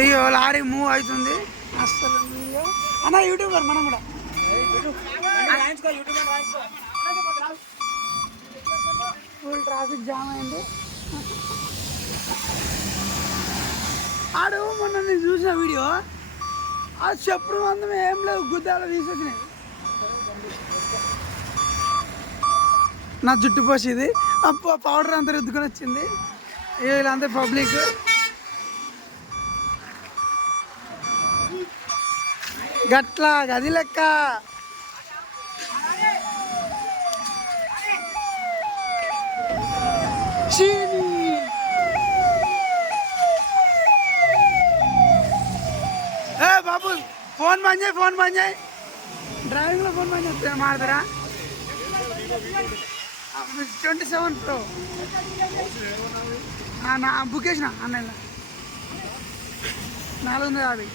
అయ్యో lorry move అవుతుంది. అసలు అన్న యూట్యూబర్ మనం కూడా. ఫుల్ ట్రాఫిక్ జామ్ అయింది. ఆడు మొన్న నేను చూసిన వీడియో. ఆ చెప్పుడు మందం ఏం లేదు గుద్దాలు తీసేసినాయి. నా జుట్టు పోసేది అప్పు పౌడర్ అంతా రుద్దుకొని వచ్చింది. వీళ్ళంతా పబ్లిక్ గట్ల గది లెక్క. చీనీ. ఏ బాబు ఫోన్ బంద్ చేయి ఫోన్ బంద్ చేయి. డ్రైవింగ్లో ఫోన్ బంద్ చేస్తే మాడతారా ట్వంటీ సెవెన్ ప్రో. నా బుక్ చేసిన ఆన్లైన్లో. నాలుగు వందల యాభై.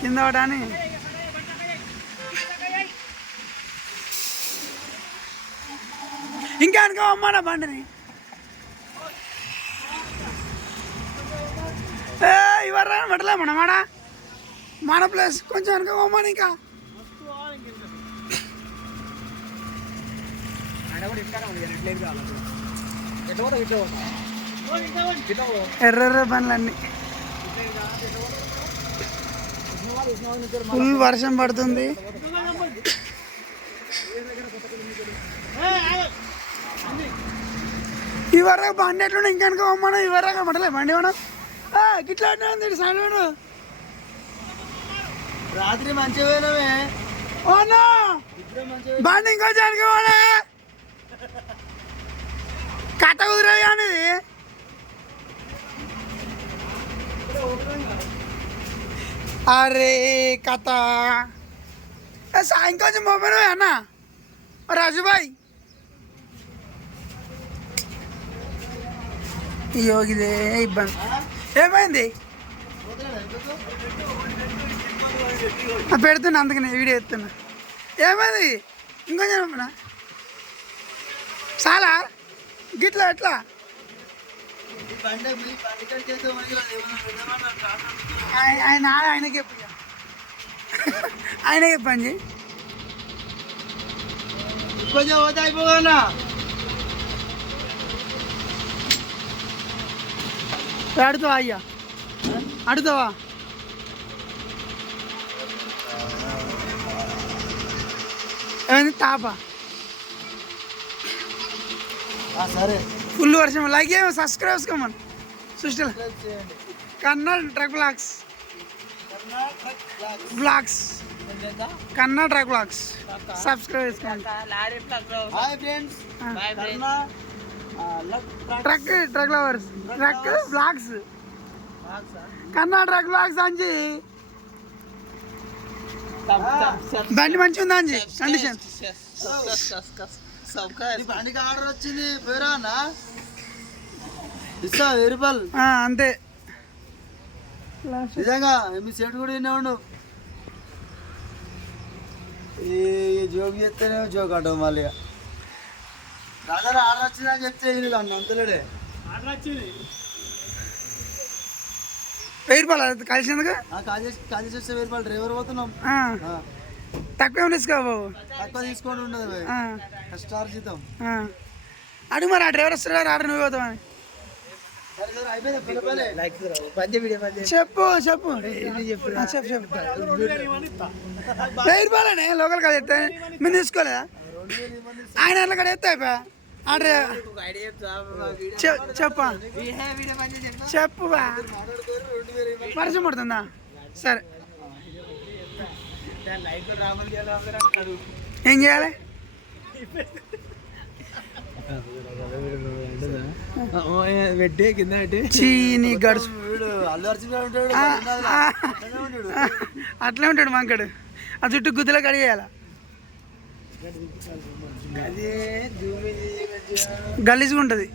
కింద పడాని. ఇంకా అనుకో అమ్మా బండిని. ఏ ఇవర్రా పట్టలే మన మాడ? మన ప్లేస్ కొంచెం అనుకో అమ్మని ఇంకా. ఎర్రెర్ర బండ్లన్నీ ఫుల్ వర్షం పడుతుంది. ఈ వరకు బండి ఎట్లున్నా ఇంకా అనుకో మనం ఈ వరకు పడలే బండి మనం గిట్లా ఉంది సైడ్ రాత్రి మంచిగా పోయినామే. ఓనా బండి ఇంకో జానికి పోనే కథ కుదిరే కానీ అరే కథ. ఏ, సాయంకాలం మొబైల్ అన్న రాజుబాయ్. యోగిదే ఇబ్బంది. ఏమైంది? పెడుతున్నా అందుకనే వీడియో ఎత్తున్నా. ఏమైంది? ఇంకొంచెం చాలా గిట్లా ఎట్లా బండి మీ బండి కట్ చేస్తే మనకి రాదు. ఏమన్నా విన్నామా? ట్రాక్టర్ ఆయన ఆయన ఆయనకి చెప్పు ఇక. ఆయనకి చెప్పండి కొంచెం పోతే అయిపోగలనా అడుగుతావా అయ్యా? అడుగుతావా? ఏమైంది? తాప? సరే. ఫుల్ వర్షం లైక్ ఏమో సబ్స్క్రైబ్స్ కమ్మన్ సుష్టల చేయండి Kannada truck blogs blogs Kannada truck blogs subscribe చేసుకోండి హాయ్ ఫ్రెండ్స్ కర్ణ truck truck lovers truck blogs Kannada truck blogs Anji బండి మంచిగా ఉందా అంజి కండిషన్ బండికి ఆర్డర్ వచ్చింది పేరా అన్న? ఇస్తా వెయ్యి రూపాయలు. ఆ, అంతే. నిజంగా మీ సెట్ కూడా విన్నా ఉండు. ఈ జోక్ చేస్తేనే జోక్ అంటావు మళ్ళీ. రాజా ఆర్డర్ వచ్చిందని చెప్తే ఇది అన్న అంతలేడే. వెయ్యి రూపాయలు కలిసినందుకు కాజేసి కాజేసి వస్తే వెయ్యి రూపాయలు డ్రైవర్ పోతున్నాం. ఆ, ఆ, తక్కువ తీసుకో బాబు తక్కువ తీసుకోండి ఉండదు. అడుగు మరి ఆ డ్రైవర్ వస్తాడు ఆర్డర్ నువ్వు పది రూపాయలే చెప్పు చెప్పు చెప్పు చెప్పు వెయ్యి రూపాయలనే లోకల్ కాడ ఎత్తే మేము తీసుకోలేదా ఆయన అట్లా కాడ ఎత్తే అయిపోయా ఆర్డర్ చె- చెప్పా చెప్పువా వర్షం పడుతుందా సరే ఏం చేయాలి? పెట్టి కింద చీని ఉంటాడు. అట్లే ఉంటాడు మంకడు. ఆ చుట్టూ గుద్దులో కడిగేయాల. గలీజ్గా ఉంటుంది.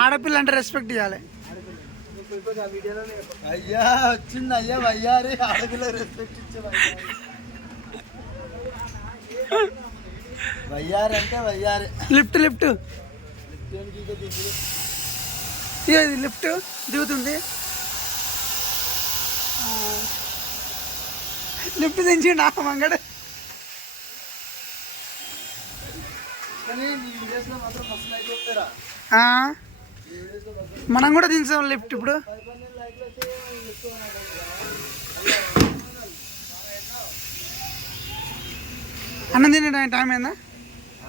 ఆడపిల్ల అంటే రెస్పెక్ట్ ఇవ్వాలి అయ్యా వచ్చింది అయ్యా వయ్యారి ఆడపిల్ల రెస్పెక్ట్ ఇచ్చే అంటే లిఫ్ట్ లిఫ్ట్ ఇది లిఫ్ట్ దిగుతుంది. లిఫ్ట్ దించి నా మంగడ. మనం కూడా దించాం లిఫ్ట్ ఇప్పుడు. అన్నం తినే టైం ఏందా?